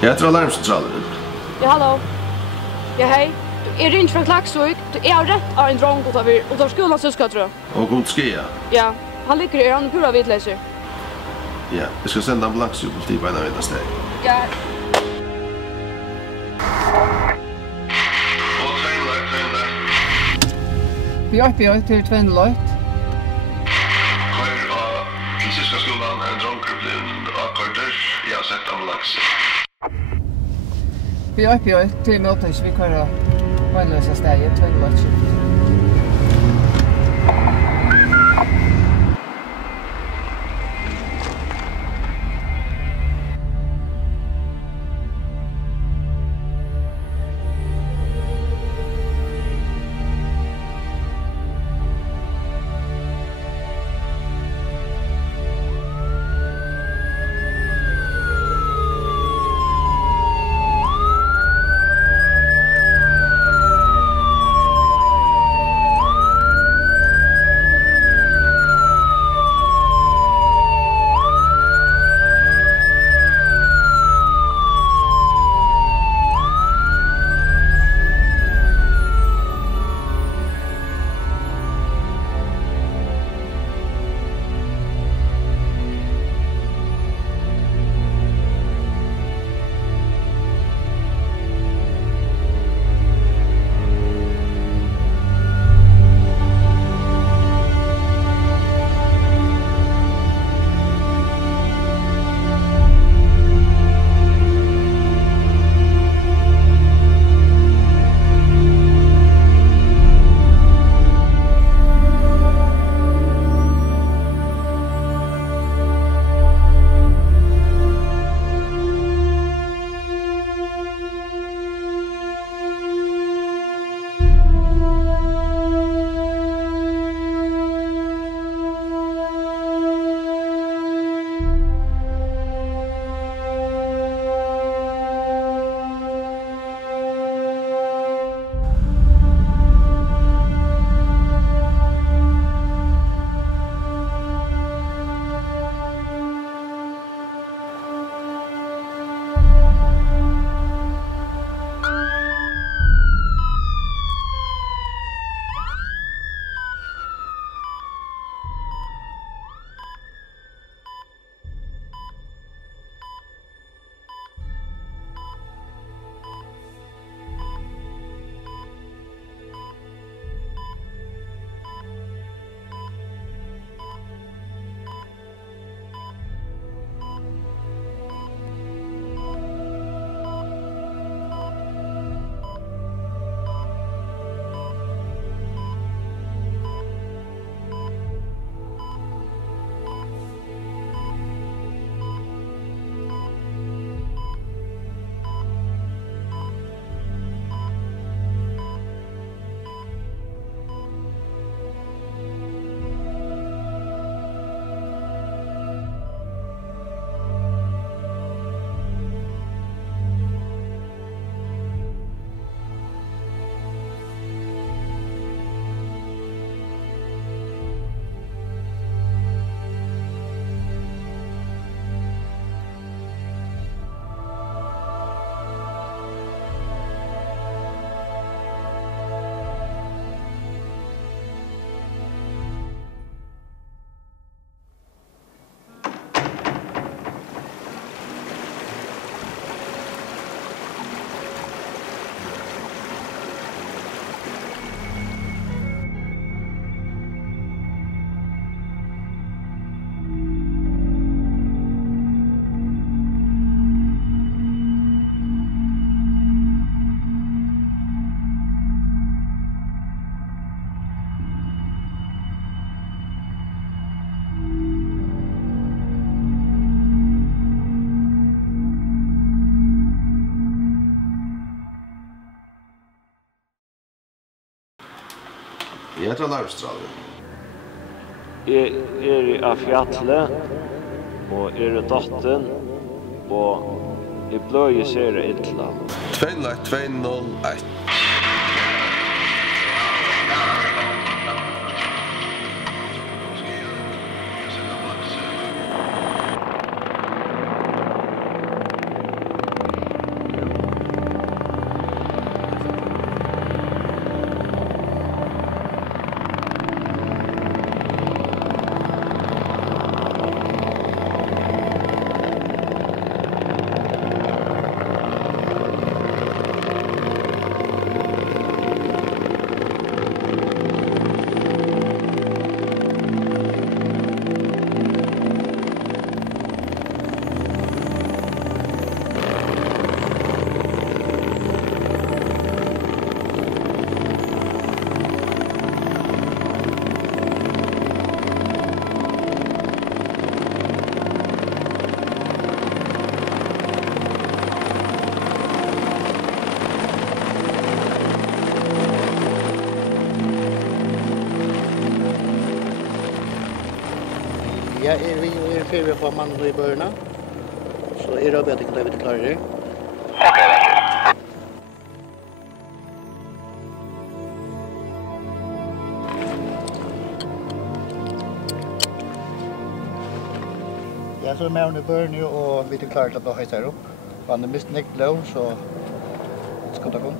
Jag heter Alarmcentralen. Ja, hallå. Ja, hej. Du är ringt från Klaxvik. Du är rätt av en drong och tar skolans syska, tror jag. Och god skia. Ja, han ligger i han pura vitläser. Ja, jag ska sända ambulans till politi på en av ett steg. Ja. Vi är uppe i till Tvennlöjt. Kvar av fysiska skolan en droggrupp akkorder. Jag har sett ambulans. Vi är uppe i till Miltons. Vi kör Vannlösa steg, Tvennlöjt. Jeg heter Larvstrad. Jeg av fjallet, og dotten, og jeg bløyer ser ytla. 201. Ja, vi ferie på mandag i början. Så är det att det blir klarare. Ja, så är med under början nu och vi är klara att höja sig upp. Man är mist nick low så ska det gå.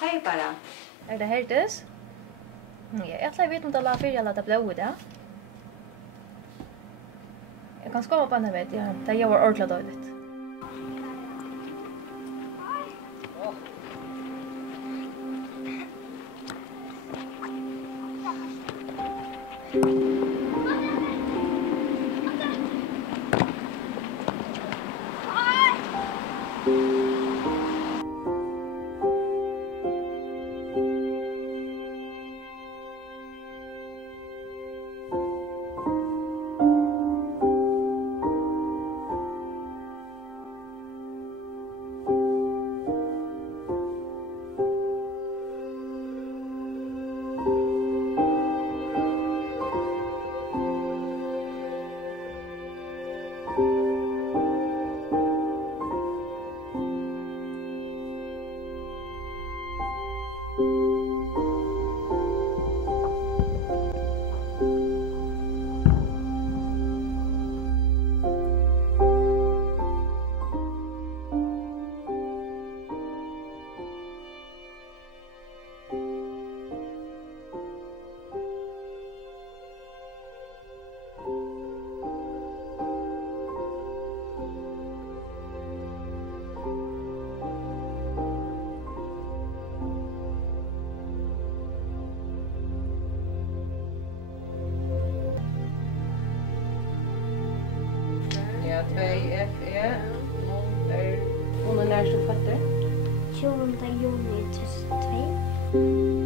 Hej bara. Det hördes? Ja, jag vet inte om det la fyra eller det blåa det. Jag kan skapa på den vet jag. Det gör ordentligt dåligt. FE 0R. Hon är när så fattar. 20 juni 2002.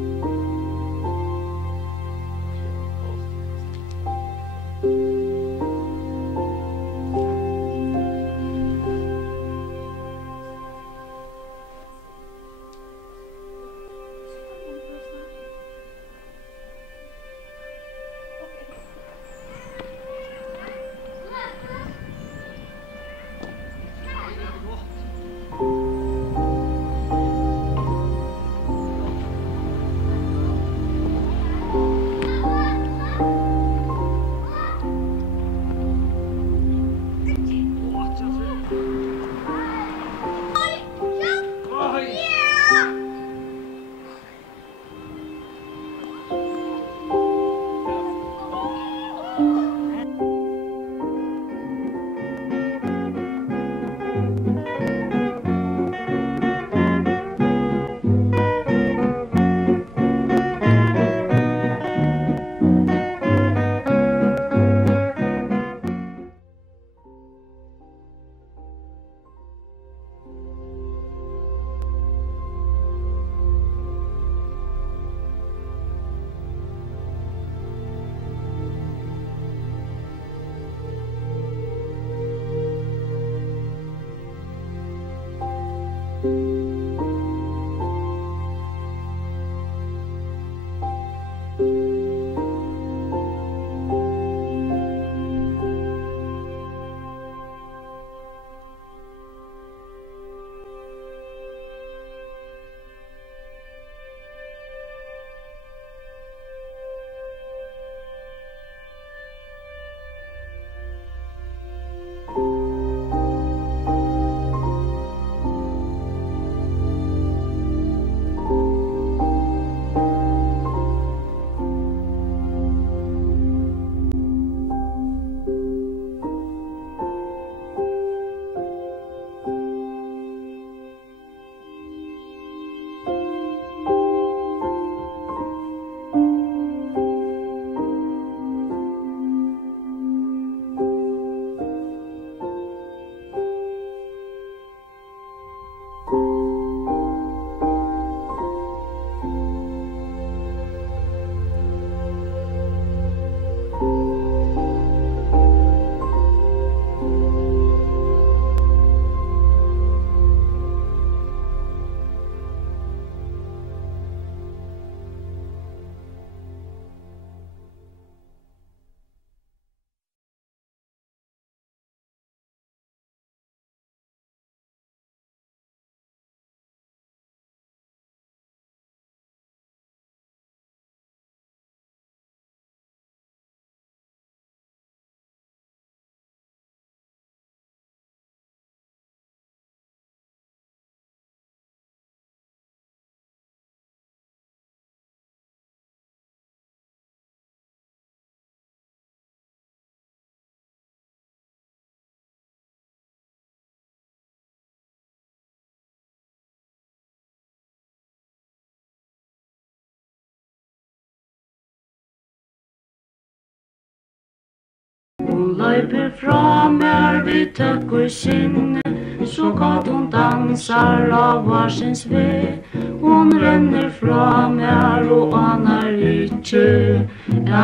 Løyper fra mer vi tøkker sinne, så godt hun dansar av varsens ve. Hun renner fra mer og anar ikke,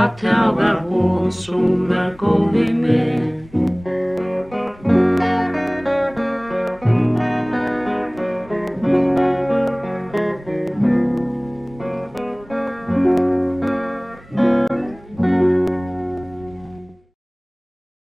at det var hun som var god vi med.